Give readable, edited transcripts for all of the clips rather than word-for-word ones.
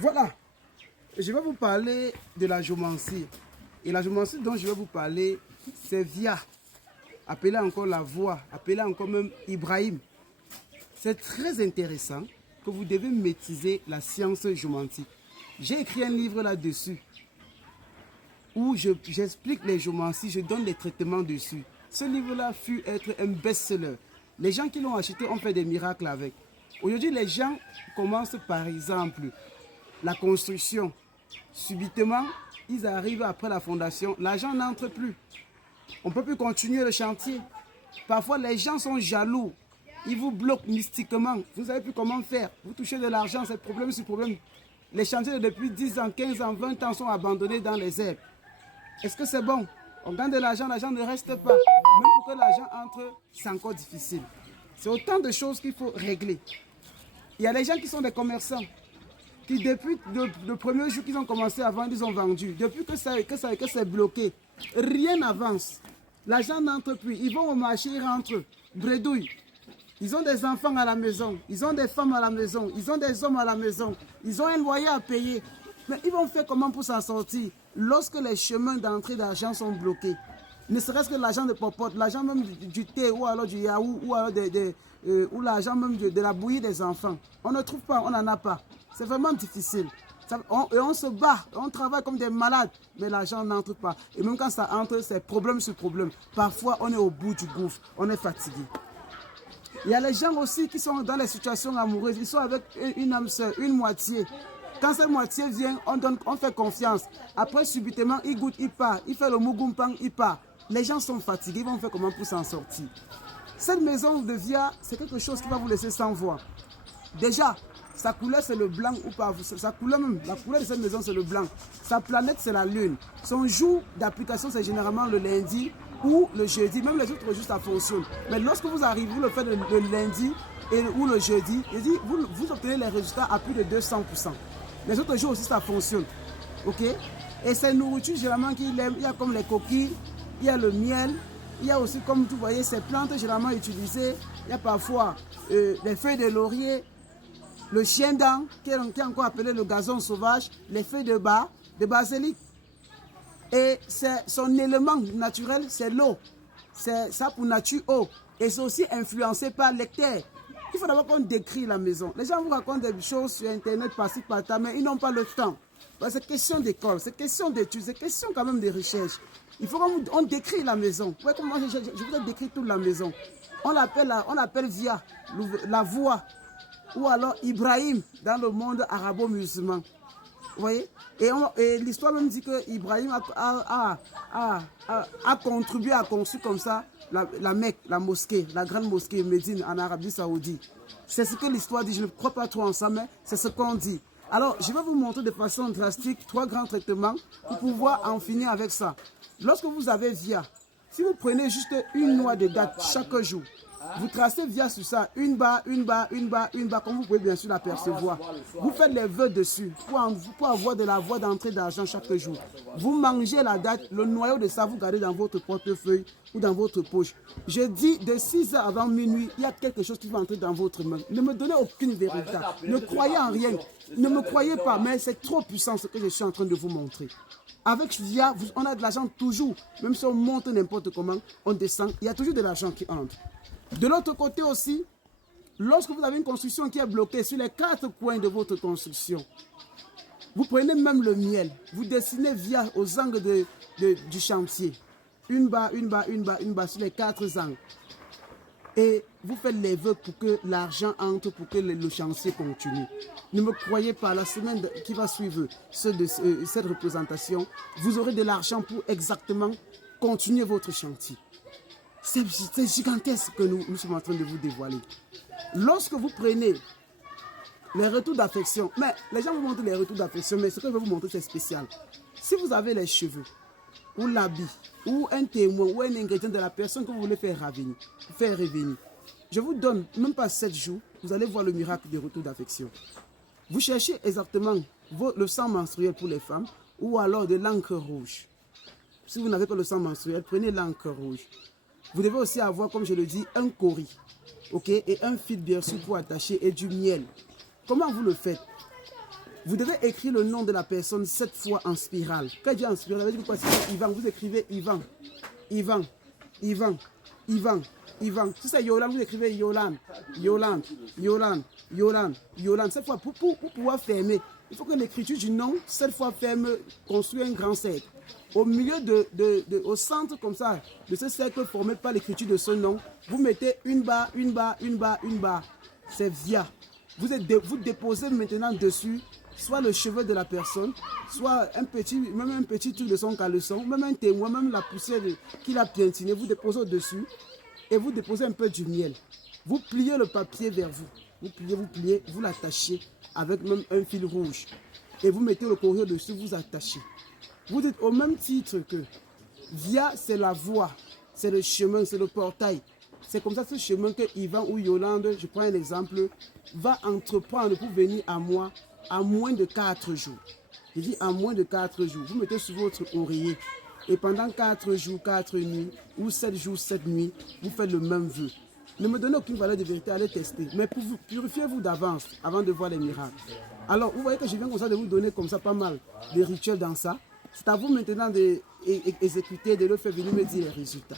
Voilà, je vais vous parler de la géomancie. Et la géomancie dont je vais vous parler, c'est Via, appelé encore la voix, appelé encore même Ibrahim. C'est très intéressant que vous devez maîtriser la science géomantique. J'ai écrit un livre là-dessus où j'explique les géomancies, je donne les traitements dessus. Ce livre-là fut être un best-seller. Les gens qui l'ont acheté ont fait des miracles avec. Aujourd'hui, les gens commencent par exemple la construction. Subitement, ils arrivent après la fondation, l'argent n'entre plus. On ne peut plus continuer le chantier. Parfois, les gens sont jaloux. Ils vous bloquent mystiquement. Vous ne savez plus comment faire. Vous touchez de l'argent, c'est problème sur problème. Les chantiers depuis 10 ans, 15 ans, 20 ans sont abandonnés dans les airs. Est-ce que c'est bon? On gagne de l'argent ne reste pas. Même pour que l'argent entre, c'est encore difficile. C'est autant de choses qu'il faut régler. Il y a les gens qui sont des commerçants, qui depuis le premier jour qu'ils ont commencé à vendre, ils ont vendu. Depuis que c'est bloqué, rien n'avance. L'argent n'entre plus. Ils vont au marché, ils rentrent, bredouille. Ils ont des enfants à la maison, ils ont des femmes à la maison, ils ont des hommes à la maison, ils ont un loyer à payer. Mais ils vont faire comment pour s'en sortir lorsque les chemins d'entrée d'argent sont bloqués? Ne serait-ce que l'argent de popote, l'argent même du thé ou alors du yaourt ou alors ou l'argent même de la bouillie des enfants. On ne trouve pas, on n'en a pas. C'est vraiment difficile. Et on se bat, on travaille comme des malades, mais l'argent n'entre pas. Et même quand ça entre, c'est problème sur problème. Parfois, on est au bout du gouffre, on est fatigué. Il y a les gens aussi qui sont dans les situations amoureuses, ils sont avec une âme sœur, une moitié. Quand cette moitié vient, on fait confiance. Après, subitement, il goûte, il part. Il fait le mugumpang, il part. Les gens sont fatigués, ils vont faire comment pour s'en sortir? Cette maison de Via, c'est quelque chose qui va vous laisser sans voix. Déjà, sa couleur c'est le blanc ou pas. Sa couleur même, la couleur de cette maison c'est le blanc. Sa planète c'est la lune. Son jour d'application c'est généralement le lundi ou le jeudi. Même les autres jours ça fonctionne. Mais lorsque vous arrivez, vous le faites le lundi ou le jeudi, vous obtenez les résultats à plus de 200%. Les autres jours aussi ça fonctionne. Ok? Et ces nourritures généralement qu'il aime, il y a comme les coquilles, il y a le miel. Il y a aussi, comme vous voyez, ces plantes généralement utilisées. Il y a parfois les feuilles de laurier, le chien dent, qui est encore appelé le gazon sauvage, les feuilles de basilic. Et son élément naturel, c'est l'eau. C'est ça pour nature eau. Et c'est aussi influencé par l'hectare. Il faut d'abord qu'on décrit la maison. Les gens vous racontent des choses sur Internet, par-ci, par-là, mais ils n'ont pas le temps. C'est question d'école, c'est question d'études, c'est question quand même de recherche. Il faut qu'on décrit la maison. Ouais, moi, je voudrais décrire toute la maison. On l'appelle Via, la voix, ou alors Ibrahim dans le monde arabo-musulman. Vous voyez? Et l'histoire même dit que Ibrahim a contribué à construire comme ça la Mecque, la mosquée, la grande mosquée Médine en Arabie Saoudite. C'est ce que l'histoire dit. Je ne crois pas trop en ça, mais c'est ce qu'on dit. Alors, je vais vous montrer de façon drastique 3 grands traitements pour pouvoir en finir avec ça. Lorsque vous avez Via, si vous prenez juste une noix de date chaque jour, vous tracez Via sur ça, une barre, comme vous pouvez bien sûr l'apercevoir. Vous faites les vœux dessus pour avoir de la voie d'entrée d'argent chaque jour. Vous mangez la date, le noyau de ça, vous gardez dans votre portefeuille ou dans votre poche. Je dis de 6 heures avant minuit, il y a quelque chose qui va entrer dans votre main. Ne me donnez aucune vérité. Ne croyez en rien. Ne me croyez pas, mais c'est trop puissant ce que je suis en train de vous montrer. Avec Via, on a de l'argent toujours. Même si on monte n'importe comment, on descend, il y a toujours de l'argent qui entre. De l'autre côté aussi, lorsque vous avez une construction qui est bloquée sur les 4 coins de votre construction, vous prenez même le miel, vous dessinez Via aux angles du chantier. Une barre sur les 4 angles. Et vous faites les vœux pour que l'argent entre, pour que le chantier continue. Ne me croyez pas, la semaine qui va suivre cette représentation, vous aurez de l'argent pour exactement continuer votre chantier. C'est gigantesque ce que nous sommes en train de vous dévoiler. Lorsque vous prenez les retours d'affection, mais les gens vous montrent les retours d'affection, mais ce que je vais vous montrer c'est spécial. Si vous avez les cheveux, ou l'habit, ou un témoin, ou un ingrédient de la personne que vous voulez faire revenir, je vous donne, même pas 7 jours, vous allez voir le miracle du retour d'affection. Vous cherchez exactement le sang menstruel pour les femmes, ou alors de l'encre rouge. Si vous n'avez pas le sang menstruel, prenez l'encre rouge. Vous devez aussi avoir, comme je le dis, un cori, ok, et un fil bien sûr pour attacher et du miel. Comment vous le faites? Vous devez écrire le nom de la personne 7 fois en spirale. Quand je dis en spirale, ça veut dire quoi? C'est Ivan, vous écrivez Ivan, Ivan, Ivan, Ivan, Ivan. Si c'est Yolande, vous écrivez Yolande, Yolande, Yolande, Yolande, Yolande. Cette fois, pour pouvoir fermer, il faut que l'écriture du nom, cette fois ferme, construit un grand cercle. Au milieu au centre comme ça, de ce cercle formé par l'écriture de ce nom, vous mettez une barre, une barre, une barre, une barre. C'est via. Vous déposez maintenant dessus soit le cheveu de la personne, soit même un petit truc de son caleçon, même un témoin, même la poussière qu'il a piétiné, vous déposez au-dessus et vous déposez un peu du miel. Vous pliez le papier vers vous. Vous pliez, vous l'attachez avec même un fil rouge. Et vous mettez le courrier dessus, vous attachez. Vous dites au même titre que via, c'est la voie, c'est le chemin, c'est le portail. C'est comme ça ce chemin que Ivan ou Yolande, je prends un exemple, va entreprendre pour venir à moi à moins de 4 jours. Je dis à moins de 4 jours. Vous mettez sur votre oreiller et pendant 4 jours, 4 nuits ou 7 jours, 7 nuits, vous faites le même vœu. Ne me donnez aucune valeur de vérité, allez tester. Mais purifiez-vous d'avance avant de voir les miracles. Alors, vous voyez que je viens comme ça de vous donner comme ça pas mal de rituels dans ça. C'est à vous maintenant d'exécuter, de le faire venir me dire les résultats.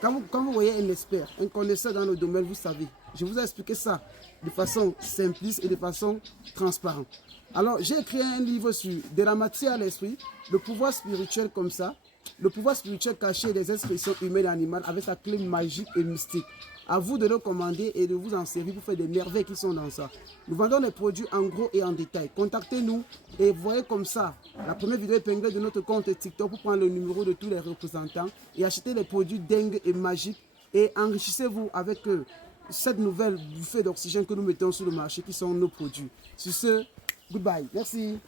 Quand vous voyez un expert, un connaisseur dans le domaine, vous savez. Je vous ai expliqué ça de façon simpliste et de façon transparente. Alors, j'ai écrit un livre sur de la matière à l'esprit, le pouvoir spirituel comme ça, le pouvoir spirituel caché des expressions humaines et animales avec sa clé magique et mystique. À vous de le commander et de vous en servir pour faire des merveilles qui sont dans ça. Nous vendons les produits en gros et en détail. Contactez-nous et voyez comme ça la première vidéo épinglée de notre compte TikTok pour prendre le numéro de tous les représentants et acheter les produits dingues et magiques et enrichissez-vous avec cette nouvelle bouffée d'oxygène que nous mettons sur le marché qui sont nos produits. Sur ce, goodbye. Merci.